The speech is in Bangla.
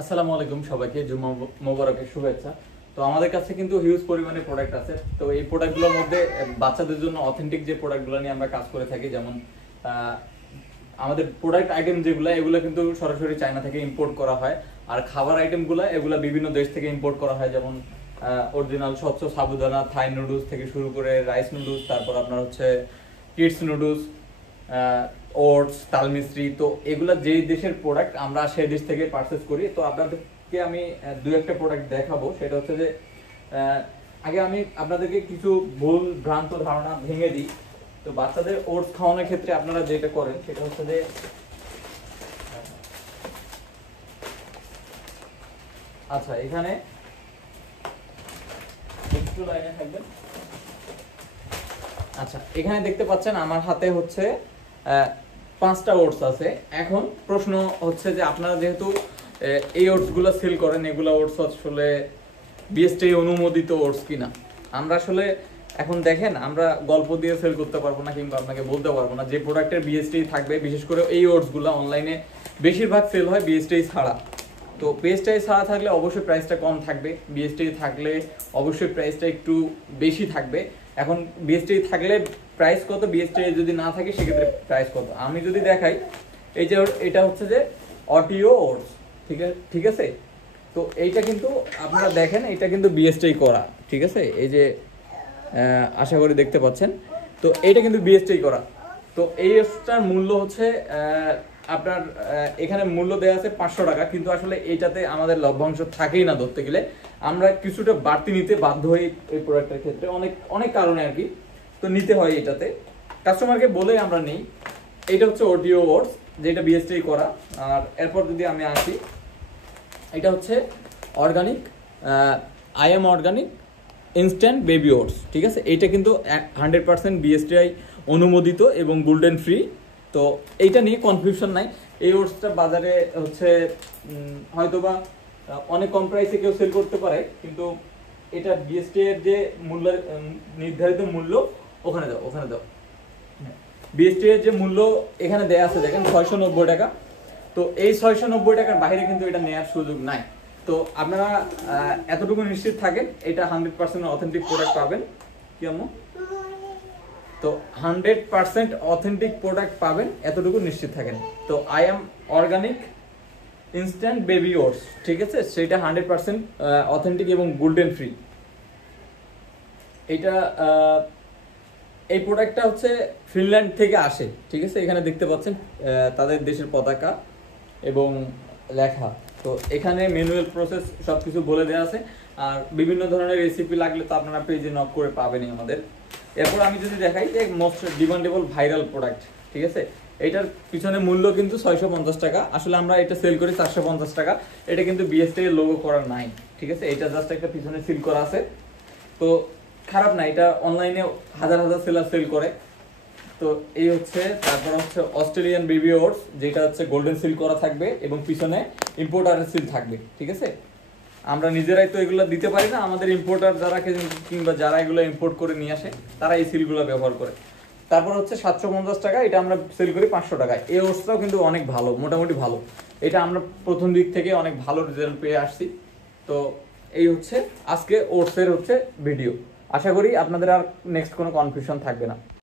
আসসালামু আলাইকুম সবাইকে জুম্মা মোবারকের শুভেচ্ছা। তো আমাদের কাছে কিন্তু হিউজ পরিমাণে প্রোডাক্ট আছে। তো এই প্রোডাক্টগুলোর মধ্যে বাচ্চাদের জন্য অথেন্টিক যে প্রোডাক্টগুলো নিয়ে আমরা কাজ করে থাকি, যেমন আমাদের প্রোডাক্ট আইটেম যেগুলো এগুলো কিন্তু সরাসরি চায়না থেকে ইম্পোর্ট করা হয়। আর খাবার আইটেমগুলো এগুলো বিভিন্ন দেশ থেকে ইম্পোর্ট করা হয়, যেমন অরিজিনাল স্বচ্ছ সাবুদানা, থাই নুডলস থেকে শুরু করে রাইস নুডলস, তারপর আপনার হচ্ছে কিডস নুডলস, ওটস, তাল মিস্ত্রি। তো এগুলা যেই দেশের প্রোডাক্ট আমরা সেই দেশ থেকে পারচেস করি। তো আপনাদেরকে আমি দুই একটা প্রোডাক্ট দেখাবো। সেটা হচ্ছে যে আগে আমি আপনাদেরকে কিছু ভুল ভ্রান্ত ধারণা ভেঙে দিই। তো বাচ্চাদের ওটস খাওয়ানোর ক্ষেত্রে আপনারা যেটা করেন সেটা হচ্ছে যে আচ্ছা, এখানে একটু লাইনে থাকবেন। আচ্ছা, এখানে দেখতে পাচ্ছেন আমার হাতে হচ্ছে 5টা ওটস আছে। এখন প্রশ্ন হচ্ছে যে আপনারা যেহেতু এই ওটস গুলো সেল করেন, এগুলা ওটস আসলে বিএসটি অনুমোদিত ওটস কিনা। আমরা আসলে এখন দেখেন, আমরা গল্প দিয়ে সেল করতে পারবো না, কিংবা আপনাকে বলতে পারবো না যে প্রোডাক্টের বিএসটি থাকবে। বিশেষ করে এই ওটস গুলা অনলাইনে বেশিরভাগ সেল হয় বিএসটি ছাড়া। তো বিএসটি ছাড়া থাকলে অবশ্যই প্রাইসটা কম থাকবে, বিএসটি থাকলে অবশ্যই প্রাইসটা একটু বেশি থাকবে। এখন বিএসটি থাকলে প্রাইস কত, বিএসটি যদি না থাকে সেক্ষেত্রে প্রাইস কত। আমি যদি দেখাই, এই যে এটা হচ্ছে যে অটিও ওটস, ঠিক আছে। তো এইটা কিন্তু আপনারা দেখেন, এটা কিন্তু বিএসটি করা, ঠিক আছে। এই যে আশা করি দেখতে পাচ্ছেন। তো এইটা কিন্তু বিএসটি করা। তো এই ওটসটার মূল্য হচ্ছে আপনার এখানে মূল্য দেওয়া আছে 500 টাকা, কিন্তু আসলে এইটাতে আমাদের লভ্যাংশ থাকেই না ধরতে গেলে। আমরা কিছুটা বাড়তি নিতে বাধ্য হই এই প্রোডাক্টের ক্ষেত্রে, অনেক অনেক কারণে আর কি। তো নিতে হয় এটাতে, কাস্টমারকে বলে আমরা নেই। এটা হচ্ছে অডিও ওটস, যেটা বিএসটি করা। আর এরপর যদি আমি আসি, এটা হচ্ছে organic, I am organic instant baby oats, ঠিক আছে। এইটা কিন্তু 100% বিএসটিআই অনুমোদিত এবং গ্লুটেন ফ্রি। তো এইটা নিয়ে কনফিউশন নাই। এই ওটসটা বাজারে হচ্ছে হয়তোবা অনেক কম প্রাইসে কেউ সেল করতে পারে, কিন্তু এটা বিএসটি এর যে মূল্য, নির্ধারিত মূল্য ওখানে দাও বিএসটি এর যে মূল্য এখানে দেয়া আছে দেখেন 690 টাকা। তো এই 690 টাকার বাইরে কিন্তু এটা নেওয়ার সুযোগ নাই। তো আপনারা এতটুকু নিশ্চিত থাকেন, এটা 100% অথেন্টিক প্রোডাক্ট পাবেন। কি আম্মু? তো 100% অথেন্টিক প্রোডাক্ট পাবেন, এতটুকু নিশ্চিত থাকেন। তো I am organic instant baby oats, ঠিক আছে, সেটা 100% অথেন্টিক এবং গ্লুটেন ফ্রি। এটা এই প্রোডাক্টটা হচ্ছে ফিনল্যান্ড থেকে আসে, ঠিক আছে। এখানে দেখতে পাচ্ছেন তাদের দেশের পতাকা এবং লেখা। তো এখানে ম্যানুয়াল প্রসেস সবকিছু বলে দেওয়া আছে। আর বিভিন্ন ধরনের রেসিপি লাগলে তো আপনারা পেজে নক করে পাবেনই আমাদের। এরপর আমি যদি দেখাই যে মোস্ট ডিমান্ডেবল ভাইরাল প্রোডাক্ট, ঠিক আছে। এটার পিছনে মূল্য কিন্তু 650 টাকা। আসলে আমরা এটা সেল করি 450 টাকা। এটা কিন্তু বিএসটি এর লোগো করা নাই, ঠিক আছে। এটা জাস্ট একটা পিছনে সিল করা আছে। তো খারাপ না, এটা অনলাইনে হাজার হাজার সেলার সেল করে। তো এই হচ্ছে, তারপর হচ্ছে অস্ট্রেলিয়ান বেবি ওটস, যেটা হচ্ছে গোল্ডেন সিল করা থাকবে এবং পিছনে ইম্পোর্টারের সিল থাকবে, ঠিক আছে। আমরা নিজেরাই তো এগুলো দিতে পারি না, আমাদের ইম্পোর্টার যারা কিংবা যারা এগুলো ইম্পোর্ট করে নিয়ে আসে তারা এই সিলগুলো ব্যবহার করে। তারপর হচ্ছে 750 টাকা, এটা আমরা সেল করি 500 টাকায়। এই ওটসটাও কিন্তু অনেক ভালো, মোটামুটি ভালো। এটা আমরা প্রথম দিক থেকে অনেক ভালো রেজাল্ট পেয়ে আসছি। তো এই হচ্ছে আজকে ওটসের হচ্ছে ভিডিও। আশা করি আপনাদের আর নেক্সট কোনো কনফিউশন থাকবে না।